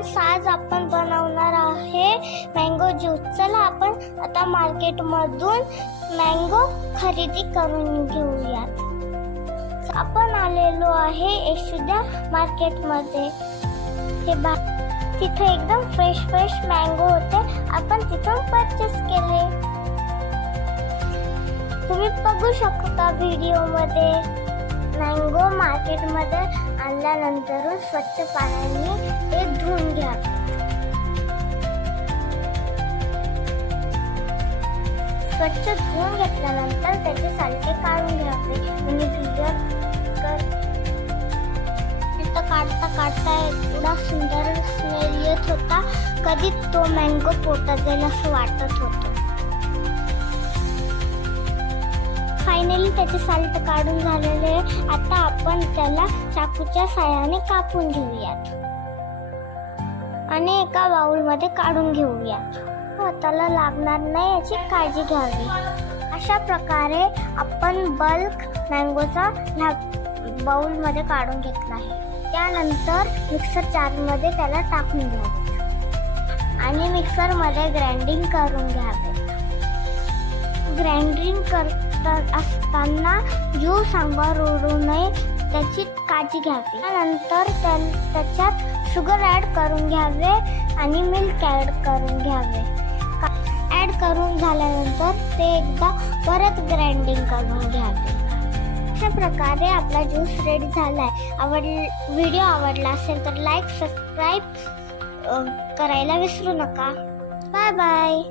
Friends, आज आपण बनवणार आहे मँगो ज्यूस. चला आपण आता मार्केटमधून मँगो खरेदी करून घेऊयात. आपण आलेलो आहे यशोदा मार्केटमध्ये. हे तिथे एकदम फ्रेश मँगो होते. आपण तिथून परचेस केले. तुम्ही बघू शकता व्हिडिओमध्ये. मँगो मार्केटमध्ये आणल्यानंतर स्वच्छ पाण्याने ते धुवून घ्या. स्वच्छ धुवून घेतल्यानंतर त्याचे सालटे काढून घ्यावे आणि काढता एवढा सुंदर स्मेल येत होता. कधी तो मँगो पोटात जाईल असं वाटत होतं. फायनली त्याचे साल्ट काढून झालेले. आता आपण त्याला चाकूच्या साहाय्याने कापून घेऊयात आणि एका बाउलमध्ये काढून घेऊयात. त्याला लागणार नाही याची काळजी घ्यावी. अशा प्रकारे आपण बल्क मँगोचा ह्या बाउलमध्ये काढून घेतला आहे. त्यानंतर मिक्सर जारमध्ये त्याला टाकून घ्यावे आणि मिक्सरमध्ये ग्राइंडिंग करून घ्यावे. ग्राइंडिंग करत असताना ज्यूस अंगावर ओढू नये त्याची काळजी घ्यावी. त्यानंतर त्याच्यात शुगर ॲड करून घ्यावे आणि मिल्क ॲड करून घ्यावे. ॲड करून झाल्यानंतर ते एकदा परत ग्राइंडिंग करून घ्यावे. अशा प्रकारे आपला ज्यूस रेडी झाला आहे. व्हिडिओ आवडला असेल तर लाईक सबस्क्राईब करायला विसरू नका. Bye bye.